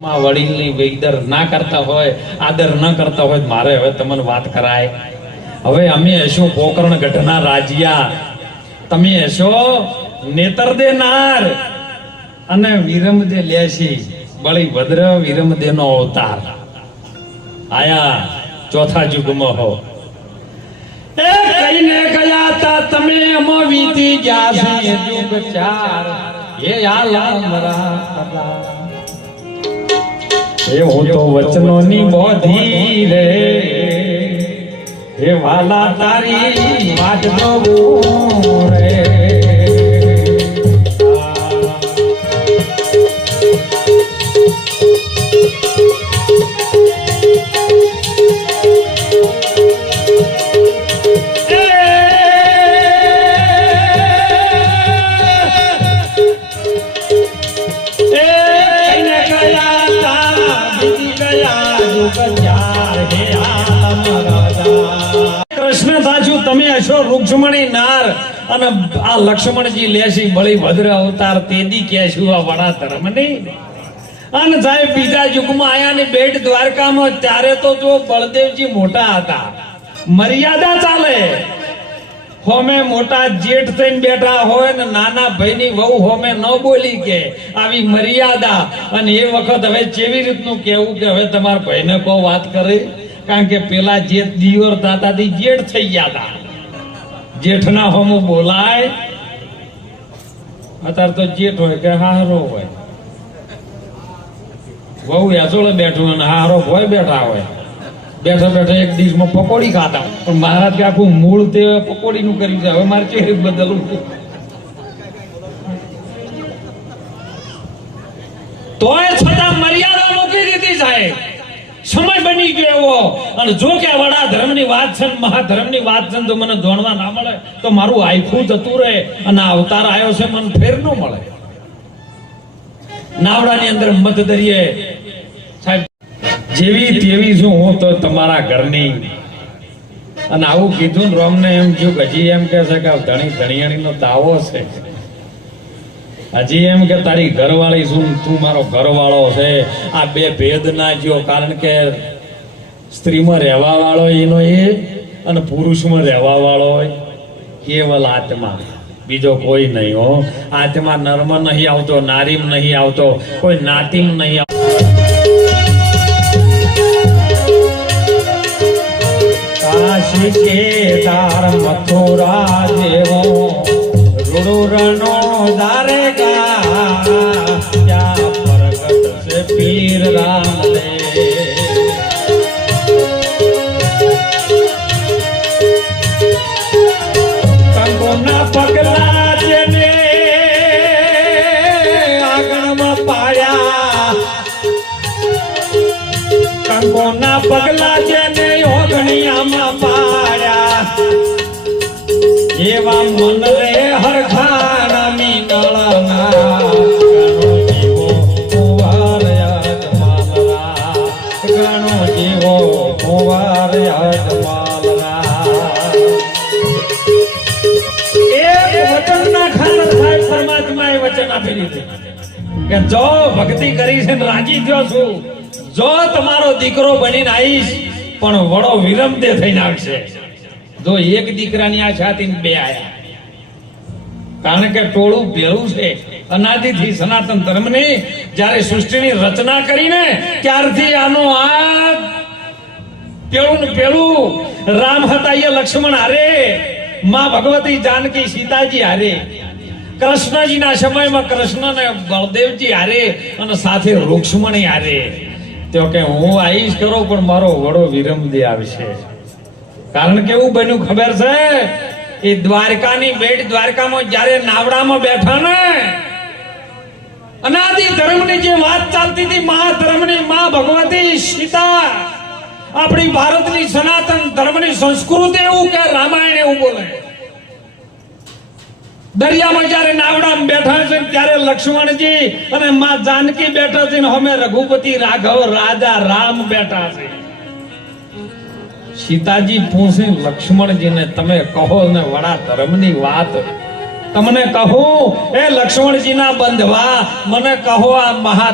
વડીલની વેદર ના કરતા હોય, આદર ન કરતા હોય, મારે હવે તમને વાત કરાય. હવે અમે હશું પોકરણ ગઢના રાજ્યા, તમે હશો નેતર દેનાર અને વિરમદે લેશી બળી ભદ્ર વિરમદે નો અવતાર આયા ચોથા યુગમાં હો. એ કઈને ગયા તા તમે અમો વીતી ગયા છે યુગ ચાર એ આલમરા એ હું તો વચનોની બોધી રે હે વાલા તારી વાટ જોઉં રે. કૃષ્ણ સાચું તમે હશો રૂક્ષ્મણી નાર અને આ લક્ષ્મણજી લેશી બળી ભદ્ર અવતાર તેદી કહેશું આ વડા ધર્મની. અને સાહેબ બીજા યુગમાં આયા ને બેટ દ્વારકામાં ત્યારે તો જો બળદેવજી મોટા હતા, મર્યાદા ચાલે. હોમે મોટા જેઠ થઈને બેઠા હોય ને નાના ભાઈની વહુ હોમે ન બોલી કે આવી મર્યાદા. અને એ વખત હવે કેવી રીતનું કેવું કે હવે તમારા ભાઈને કો વાત કરે, કારણ કે પેલા જેઠ દિયોર દાદાથી જેઠ થઈ ગયા હતા, જેઠના હોમું બોલાય. અત્યારે તો જેઠ હોય કે હારો હોય, વહુ યાચોળે બેઠું અને હારો હોય બેઠા હોય. બેઠા બેઠા એક દિવસમાં પકોડી ખાતા, પણ મહારાજ કે આખું મૂળ તે પકોડી નું કર્યું છે, હવે મારે ચહેરે બદલવું. તોય છતાં મર્યાદા મૂકી દીધી સાહેબ, સમય બની ગયો એવો. અને જો કે વડા ધર્મની વાત છે, મહાધર્મની વાત છે, તો મને જોણવા ના મળે તો મારું આખું જતું રહે. અને અવતાર આવ્યો છે મને ફેર ન મળે. નાવડાની અંદર મત દરિયે સાહેબ જેવી તેવી છું હું તો તમારા ઘરની. અને આવું કીધું ને રોમને એમ થયું કે હજી એમ કે છે કે ધણી ધણીયાણી નો દાવો છે, હજી એમ કે તારી ઘરવાળી શું તું મારો ઘરવાળો છે. આ બે ભેદ ના જો, કારણ કે સ્ત્રીમાં રહેવા વાળો એનો એ અને પુરુષમાં રહેવા વાળો હોય કેવલ આત્મા, બીજો કોઈ નહીં હો. આત્મા નર્મ નહીં આવતો, નારીમ નહીં આવતો, કોઈ નાતીમ નહીં આવતો. કાશી કેદાર મથુરા જેવો રૂડુરનો દારેગા, ત્યાં પ્રગટ છે પીર રામ લે. કંકોના પગલા જેને આગળમાં પાયા, કંકોના પગલા જેને ઓગણિયામાં પાડ્યા, એવા મન રે હરખાના મીનળના ઘણો જીવો કુંવાર યજમાલરા, ઘણો જીવો કુંવાર યજમાલરા. એક વચનના ખાતર સાહેબ પરમાત્માએ વચન આપી દીધું કે જો ભક્તિ કરી છે ને રાજી થયો છું, જો તમારો દીકરો બનીને આવીશ પણ વડો વિરમદે થઈને આવશે. જો એક દીકરાની આ છાતી બે આયા, કારણ કે ટોળું ભેળું છે અનાદિથી સનાતન ધર્મની. જ્યારે સૃષ્ટિની રચના કરીને ત્યારથી આનો આ પેલું ને પેલું રામ હતા એ લક્ષ્મણ હારે, માં ભગવતી જાનકી સીતાજી હારે, કૃષ્ણજીના સમયમાં કૃષ્ણ ને બળદેવજી હારે, અને સાથે રૂક્ષ્મણી હારે. તો કે હું આવીશ કરો પણ મારો વડો વિરમદે આવશે. કારણ કેવું બન્યું ખબર છે? એ દ્વારકાની બેટ દ્વારકામાં જ્યારે નાવડામાં બેઠા ને, અનાદિ ધર્મની જે વાત ચાલતી હતી, મહાધર્મની માં ભગવતી સીતા, આપણી ભારતની સનાતન ધર્મની સંસ્કૃતિ એવું કે રામાયણ એવું બોલે. દરિયામાં જયારે નાવડામાં બેઠા છે ત્યારે લક્ષ્મણજી અને માં જાનકી બેઠા છે, અમે રઘુપતિ રાઘવ રાજા રામ બેઠા છે. સીતાજી પૂછે લક્ષ્મણજીને, તમે કહો ને વડા ધર્મની વાત તમને કહું એ લક્ષ્મણજીના બંધવા મને કહો આ મહા